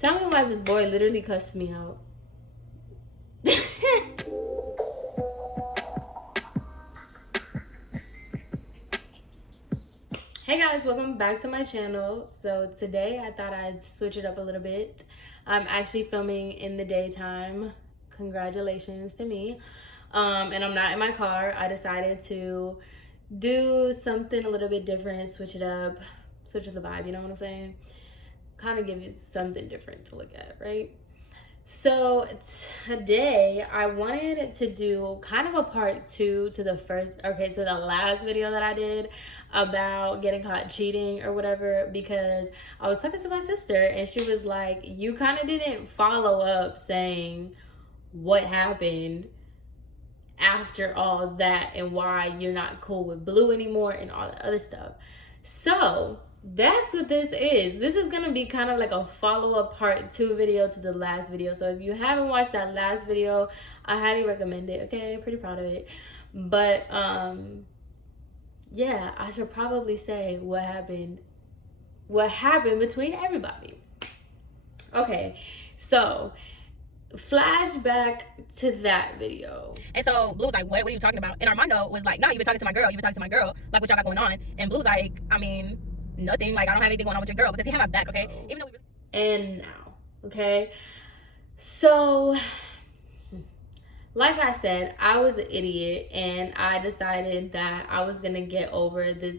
Tell me why this boy literally cussed me out. Hey guys, welcome back to my channel. So today I thought I'd switch it up a little bit. I'm actually filming in the daytime. Congratulations to me. And I'm not in my car. I decided to do something a little bit different, switch it up, switch up the vibe, you know what I'm saying? Kind of give you something different to look at, right? So today I wanted to do kind of a part two to the last video that I did about getting caught cheating or whatever, because I was talking to my sister and she was like, you kind of didn't follow up saying what happened after all that and why you're not cool with Blue anymore and all the other stuff. So that's what this is. This is gonna be kind of like a follow-up part 2 video to the last video. So if you haven't watched that last video, I highly recommend it. Okay, pretty proud of it. But yeah, I should probably say what happened between everybody. Okay, so flashback to that video. And so Blue was like, what are you talking about? And Armando was like, no, you've been talking to my girl. Like, what y'all got going on? And Blue's like, I mean, nothing. Like, I don't have anything going on with your girl because he had my back, okay? Even though and now, okay? So, like I said, I was an idiot and I decided that I was going to get over this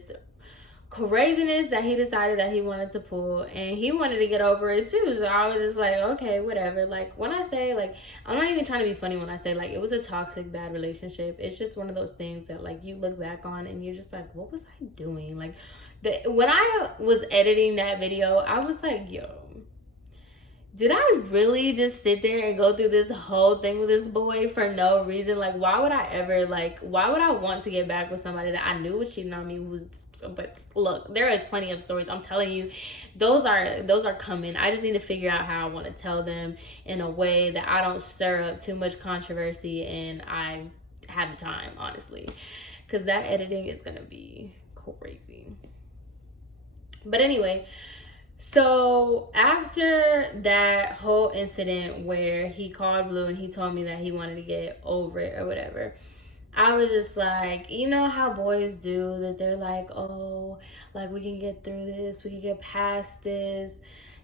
craziness that he decided that he wanted to pull, and he wanted to get over it too. So I was just like, okay, whatever. Like, when I say, like, I'm not even trying to be funny when I say, like, it was a toxic, bad relationship. It's just one of those things that, like, you look back on and you're just like, what was I doing? Like, when I was editing that video, I was like, yo, did I really just sit there and go through this whole thing with this boy for no reason? Like, why would I want to get back with somebody that I knew was cheating on me? But look, there is plenty of stories. I'm telling you, those are coming. I just need to figure out how I want to tell them in a way that I don't stir up too much controversy and I have the time, honestly, because that editing is gonna be crazy. But anyway, so after that whole incident where he called Blue and he told me that he wanted to get over it or whatever, I was just like, you know how boys do, that they're like, oh, like, we can get through this, we can get past this,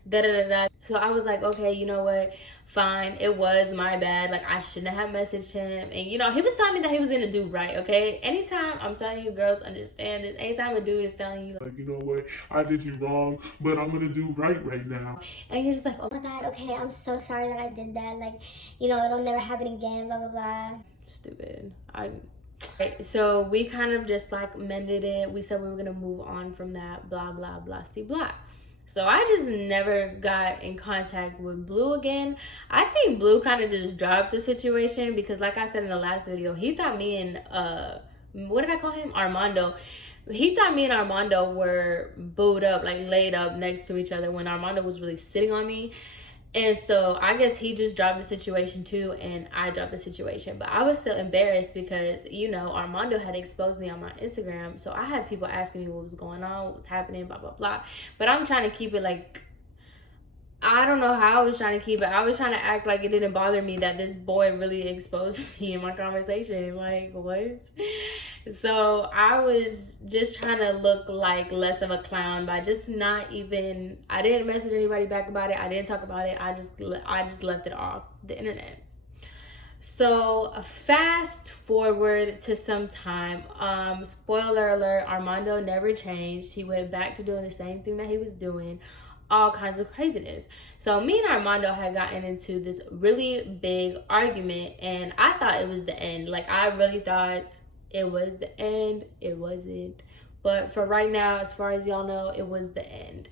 da da da da. So I was like, okay, you know what, fine, it was my bad. Like, I shouldn't have messaged him. And you know, he was telling me that he was gonna do right, okay? Anytime, I'm telling you, girls understand this, anytime a dude is telling you, like, you know what, I did you wrong, but I'm gonna do right now, and you're just like, oh my god, okay, I'm so sorry that I did that, like, you know, it'll never happen again, blah blah blah. Stupid. So we kind of just like mended it. We said we were gonna move on from that, blah blah blah, see blah. So I just never got in contact with Blue again. I think Blue kind of just dropped the situation because, like I said in the last video, he thought me and what did I call him? Armando. He thought me and Armando were booed up, like laid up next to each other, when Armando was really sitting on me. And so I guess he just dropped the situation too, and I dropped the situation. But I was still embarrassed because, you know, Armando had exposed me on my Instagram. So I had people asking me what was going on, what was happening, blah, blah, blah. But I'm trying to keep it like, I don't know how I was trying to keep it. I was trying to act like it didn't bother me that this boy really exposed me in my conversation. Like, what? So I was just trying to look like less of a clown by just not even, I didn't message anybody back about it. I didn't talk about it. I just left it off the internet. So fast forward to some time, spoiler alert, Armando never changed. He went back to doing the same thing that he was doing, all kinds of craziness. So me and Armando had gotten into this really big argument, and I thought it was the end. Like, I really thought it was the end. It wasn't. But for right now, as far as y'all know, it was the end.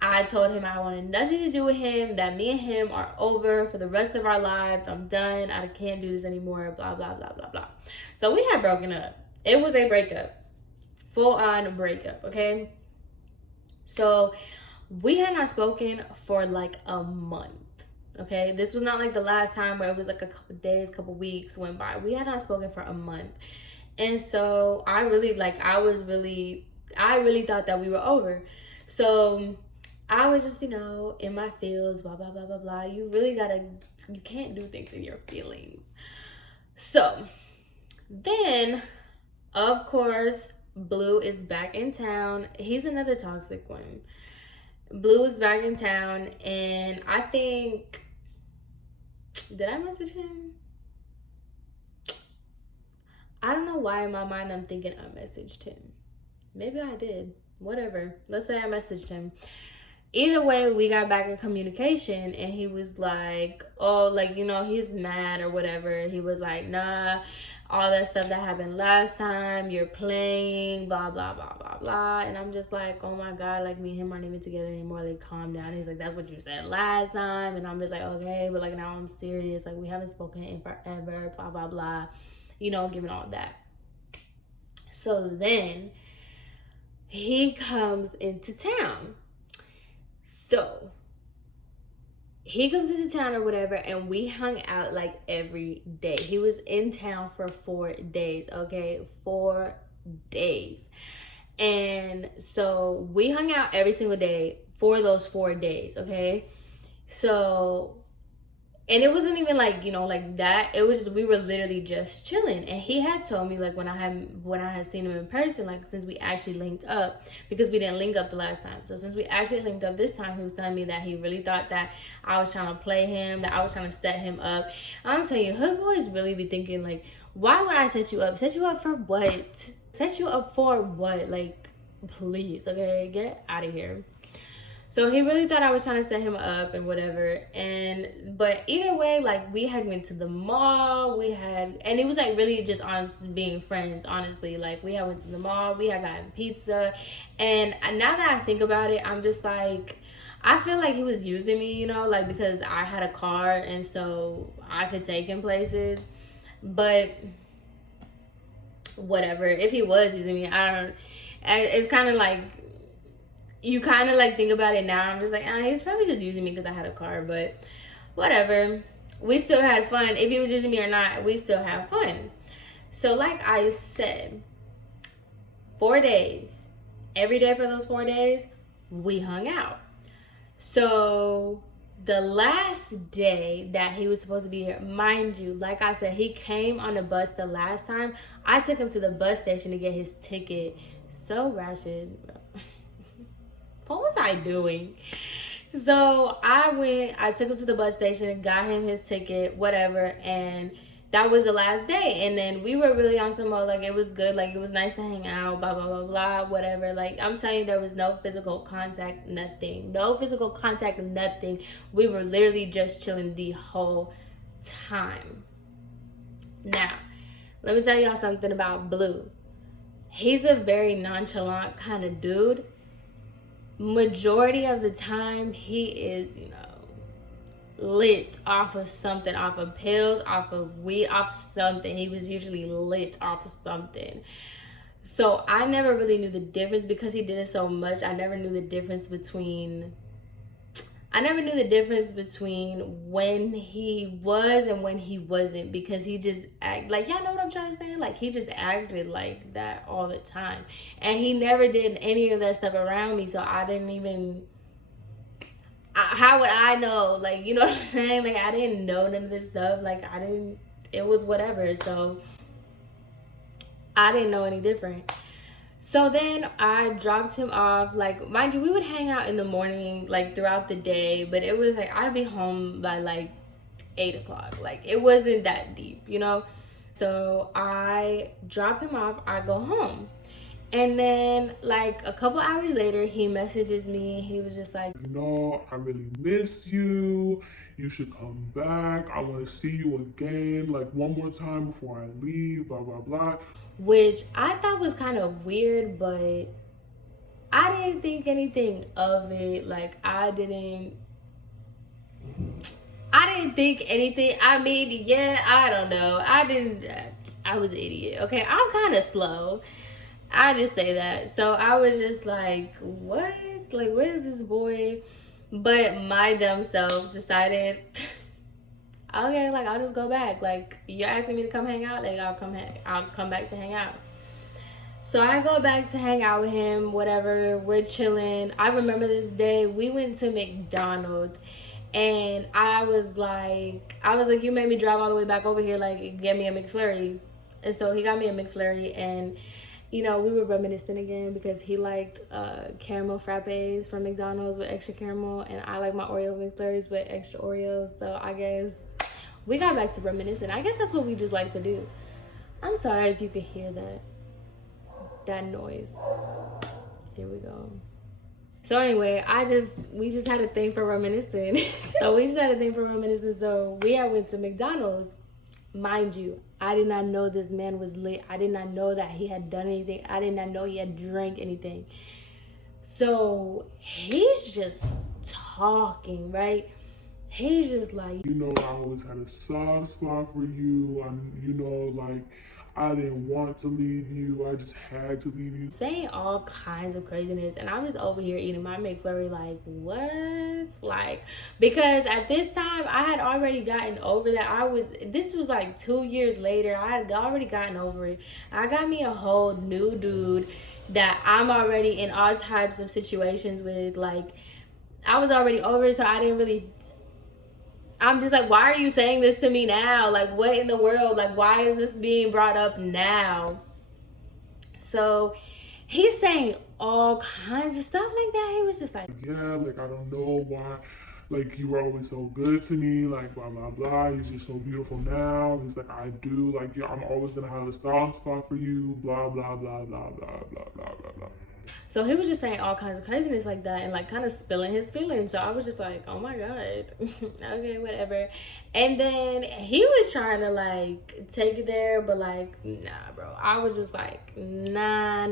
I told him I wanted nothing to do with him, that me and him are over for the rest of our lives. I'm done. I can't do this anymore, blah, blah, blah, blah, blah. So we had broken up. It was a breakup. Full-on breakup, okay? So we had not spoken for like a month, okay? This was not like the last time where it was like a couple days, couple weeks went by. We had not spoken for a month. And so I really thought that we were over. So I was just, in my feels, blah, blah, blah, blah, blah. You can't do things in your feelings. So then, of course, Blue is back in town. He's another toxic one. Blue is back in town, and I think, did I message him? I don't know why in my mind I'm thinking I messaged him. Maybe I did. Whatever. Let's say I messaged him. Either way, we got back in communication, and he was like, oh, like, he's mad or whatever. He was like, nah, all that stuff that happened last time, you're playing, blah, blah, blah, blah, blah. And I'm just like, oh my God, like, me and him aren't even together anymore. Like, calm down. He's like, that's what you said last time. And I'm just like, okay, but like, now I'm serious. Like, we haven't spoken in forever, blah, blah, blah. Giving all that. So then he comes into town. So he comes into town or whatever, and we hung out like every day. He was in town for 4 days, okay? 4 days. And so we hung out every single day for those 4 days, okay? So, and it wasn't even like, like that. It was just, we were literally just chilling. And he had told me, like, when I had seen him in person, like, since we actually linked up, because we didn't link up the last time. So since we actually linked up this time, he was telling me that he really thought that I was trying to play him, that I was trying to set him up. I'm telling you, hood boys really be thinking, like, why would I set you up? Set you up for what? Set you up for what? Like, please, okay? Get out of here. So he really thought I was trying to set him up and whatever. But either way, like, we had went to the mall, and it was like really just honest being friends, honestly. Like, we had went to the mall, we had gotten pizza. And now that I think about it, I'm just like, I feel like he was using me, like, because I had a car and so I could take him places. But whatever, if he was using me, it's kind of like, you kind of like think about it now. I'm just like, he's probably just using me because I had a car, but whatever. We still had fun. If he was using me or not, we still have fun. So like I said, 4 days, every day for those 4 days, we hung out. So the last day that he was supposed to be here, mind you, like I said, he came on the bus the last time. I took him to the bus station to get his ticket. So ratchet, bro. What was I doing? So I took him to the bus station, got him his ticket, whatever, and that was the last day. And then we were really on some mode, like, it was good, like, it was nice to hang out, blah, blah, blah, blah, whatever. Like, I'm telling you, there was no physical contact, nothing. No physical contact, nothing. We were literally just chilling the whole time. Now, let me tell y'all something about Blue. He's a very nonchalant kind of dude. Majority of the time, he is, lit off of something, off of pills, off of weed, off something. He was usually lit off of something. So I never really knew the difference because he did it so much. I never knew the difference between when he was and when he wasn't, because he just act like, y'all know what I'm trying to say? Like, he just acted like that all the time. And he never did any of that stuff around me, so I didn't even, how would I know? Like, you know what I'm saying? Like, I didn't know none of this stuff. Like, it was whatever. So I didn't know any different. So then I dropped him off. Like, mind you, we would hang out in the morning, like, throughout the day. But it was like, I'd be home by, like, 8 o'clock. Like, it wasn't that deep, So I drop him off. I go home. And then, like, a couple hours later, he messages me. He was just like, I really miss you. You should come back. I want to see you again, like, one more time before I leave, blah, blah, blah. Which I thought was kind of weird, but I didn't think anything of it. Like, I didn't think anything. I mean, yeah, I don't know. I was an idiot. Okay, I'm kind of slow. I just say that. So I was just like, what? Like, what is this boy? But my dumb self decided, okay, like, I'll just go back. Like, you're asking me to come hang out, like, I'll come back to hang out. So I go back to hang out with him, whatever, we're chilling. I remember this day, we went to McDonald's and I was like, you made me drive all the way back over here, like, get me a McFlurry. And so he got me a McFlurry, and you know, we were reminiscing again because he liked caramel frappes from McDonald's with extra caramel, and I like my Oreo McFlurries with extra Oreos. So I guess we got back to reminiscing. I guess that's what we just like to do. I'm sorry if you could hear that noise. Here we go. So anyway, we just had a thing for reminiscing. So we had went to McDonald's. Mind you, I did not know this man was lit. I did not know that he had done anything. I did not know he had drank anything. So he's just talking, right? He's just like, you know, I always had a soft spot for you. You know, like, I didn't want to leave you. I just had to leave you. Saying all kinds of craziness, and I'm just over here eating my McFlurry like, what? Like, because at this time I had already gotten over that. This was like 2 years later. I had already gotten over it. I got me a whole new dude that I'm already in all types of situations with. Like, I was already over it, so I'm just like, why are you saying this to me now? Like, what in the world? Like, why is this being brought up now? So he's saying all kinds of stuff like that. He was just like, yeah, like, I don't know why, like, you were always so good to me, like, blah, blah, blah. He's just so beautiful now. He's like, I do, like, yeah, I'm always gonna have a soft spot for you, blah, blah, blah, blah, blah, blah, blah, blah, blah. So he was just saying all kinds of craziness like that and like kind of spilling his feelings. So I was just like, oh my God. Okay, whatever. And then he was trying to like take it there, but like, nah, bro. I was just like, nah.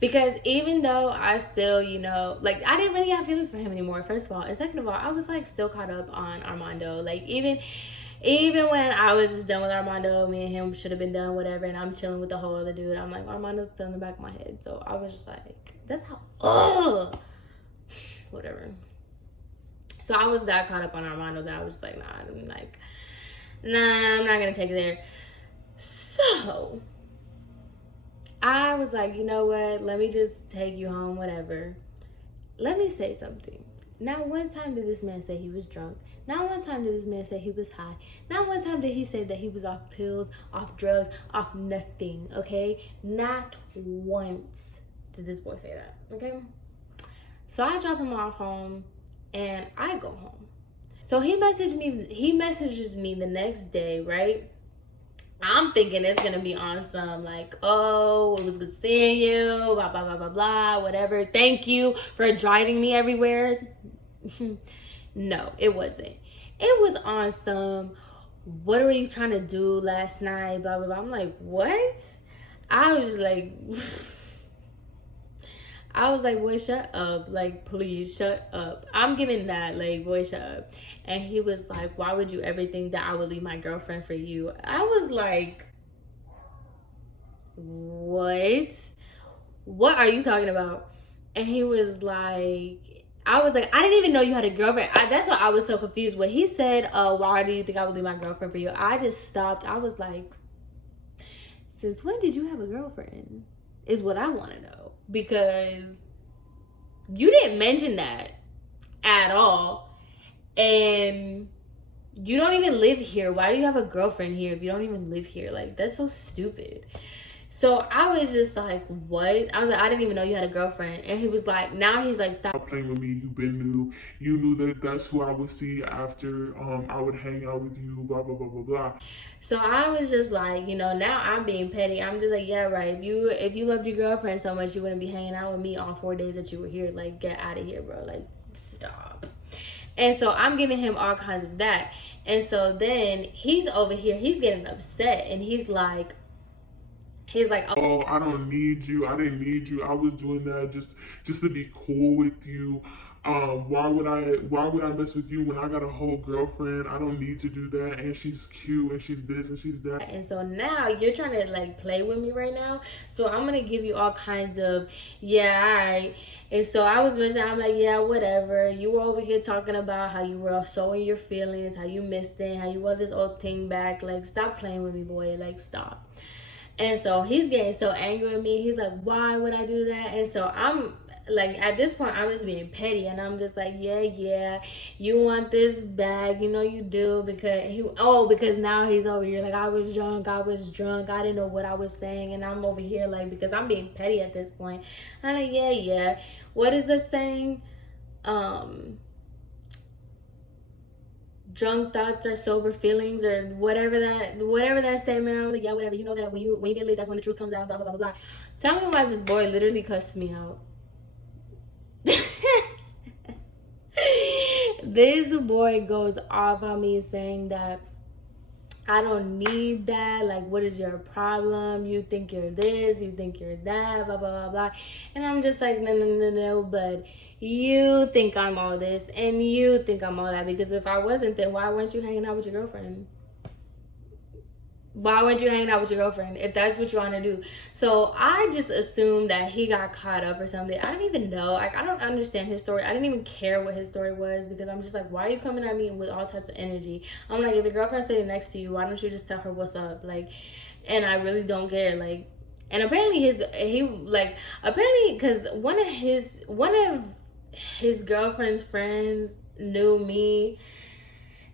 Because even though I still, you know, like, I didn't really have feelings for him anymore, first of all. And second of all, I was like still caught up on Armando. Like, even when I was just done with Armando, me and him should have been done, whatever, and I'm chilling with the whole other dude, I'm like, Armando's still in the back of my head. So I was just like, that's how, whatever. So I was that caught up on Armando that I was just like, nah, I'm not gonna take it there. So I was like, you know what, let me just take you home, whatever. Let me say something. Not one time did this man say he was drunk. Not one time did this man say he was high. Not one time did he say that he was off pills, off drugs, off nothing, okay? Not once did this boy say that, okay? So I drop him off home and I go home. So he messages me the next day, right? I'm thinking it's gonna be on some like, oh, it was good seeing you, blah, blah, blah, blah, blah, whatever. Thank you for driving me everywhere. No, it wasn't. It was on some, what were you trying to do last night, blah, blah, blah. I'm like, what? I was just like, boy, shut up. Like, please, shut up. I'm giving that, like, boy, shut up. And he was like, why would you ever think that I would leave my girlfriend for you? I was like, what? What are you talking about? And he was like, I was like, I didn't even know you had a girlfriend. That's why I was so confused. When he said, why do you think I would leave my girlfriend for you? I just stopped. I was like, since when did you have a girlfriend? Is what I want to know. Because you didn't mention that at all. And you don't even live here. Why do you have a girlfriend here if you don't even live here? Like, that's so stupid. So I was just like, what? I was like, I didn't even know you had a girlfriend. And he was like, now he's like, stop playing with me. You've been new. You knew that that's who I would see after I would hang out with you, blah, blah, blah, blah, blah. So I was just like, you know, now I'm being petty. I'm just like, yeah, right. If you loved your girlfriend so much, you wouldn't be hanging out with me all 4 days that you were here. Like, get out of here, bro. Like, stop. And so I'm giving him all kinds of that. And so then he's over here. He's getting upset. And he's like, oh, I don't need you. I didn't need you. I was doing that just to be cool with you. Why would I mess with you when I got a whole girlfriend? I don't need to do that. And she's cute and she's this and she's that. And so now you're trying to like play with me right now. So I'm gonna give you all kinds of, yeah, all right. And so I was mentioning, I'm like, yeah, whatever. You were over here talking about how you were so in your feelings, how you missed it, how you want this old thing back. Like, stop playing with me, boy. Like, stop. And so he's getting so angry with me. He's like, why would I do that? And so I'm like, at this point, I'm just being petty. And I'm just like, yeah, you want this bag. You know you do. Because now he's over here like, I was drunk. I didn't know what I was saying. And I'm over here like, because I'm being petty at this point. I'm like, yeah. What is this saying? Drunk thoughts are sober feelings, or whatever that statement. I was like, yeah, whatever. You know that when you get lit, that's when the truth comes out. Blah blah blah blah. Tell me why this boy literally cussed me out. This boy goes off on me saying that I don't need that. Like, what is your problem? You think you're this, you think you're that, blah, blah, blah, blah. And I'm just like, no, but you think I'm all this and you think I'm all that. Because if I wasn't, then why weren't you hanging out with your girlfriend? Why weren't you hanging out with your girlfriend if that's what you want to do? So I just assumed that he got caught up or something. I don't even know. Like, I don't understand his story. I didn't even care what his story was, because I'm just like, why are you coming at me with all types of energy? I'm like, if your girlfriend's sitting next to you, why don't you just tell her what's up? Like, and I really don't care. Like, and apparently because one of his girlfriend's friends knew me.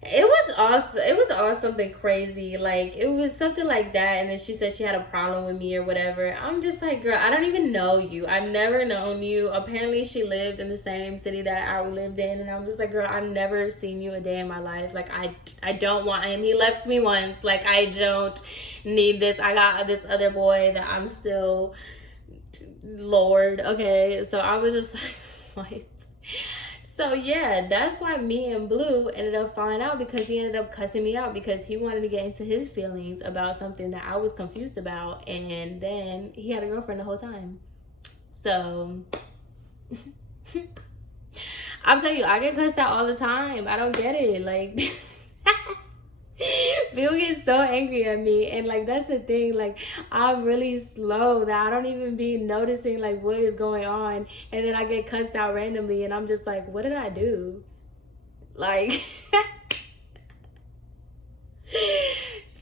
It was all something crazy. Like, it was something like that. And then she said she had a problem with me or whatever. I'm just like, girl, I don't even know you. I've never known you. Apparently she lived in the same city that I lived in. And I'm just like, girl, I've never seen you a day in my life. Like, I don't want him. He left me once. Like, I don't need this. I got this other boy that I'm still Lord. Okay. So I was just like, what? So yeah, that's why me and Blue ended up falling out, because he ended up cussing me out because he wanted to get into his feelings about something that I was confused about, and then he had a girlfriend the whole time. So I'm telling you, I get cussed out all the time. I don't get it. Like, people get so angry at me, and like, that's the thing. Like, I'm really slow that I don't even be noticing like what is going on, and then I get cussed out randomly, and I'm just like, what did I do? Like,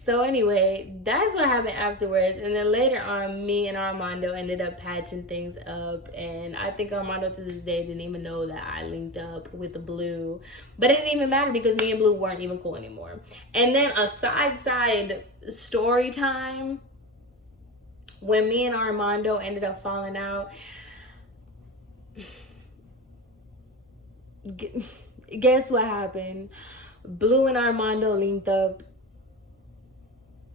so anyway, that's what happened afterwards. And then later on, me and Armando ended up patching things up, and I think Armando to this day didn't even know that I linked up with the Blue, but it didn't even matter because me and Blue weren't even cool anymore. And then a side story time, when me and Armando ended up falling out, guess what happened? Blue and Armando linked up,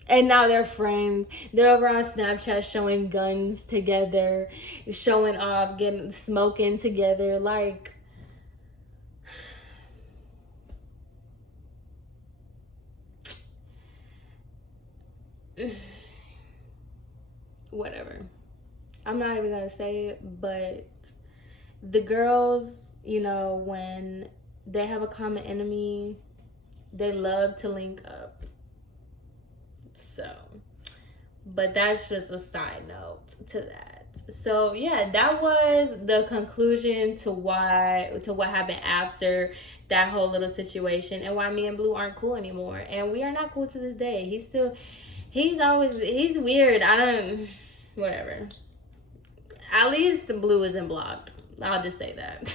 and now they're friends. They're over on Snapchat showing guns together, showing off, smoking together. Like, whatever. I'm not even gonna say it, but the girls, you know, when they have a common enemy, they love to link up. So, but that's just a side note to that. So yeah, that was the conclusion to what happened after that whole little situation, and why me and Blue aren't cool anymore. And we are not cool to this day. He's weird. Whatever. At least Blue isn't blocked. I'll just say that.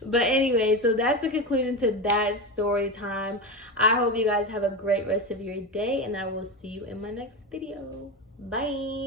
But anyway, so that's the conclusion to that story time. I hope you guys have a great rest of your day, and I will see you in my next video. Bye.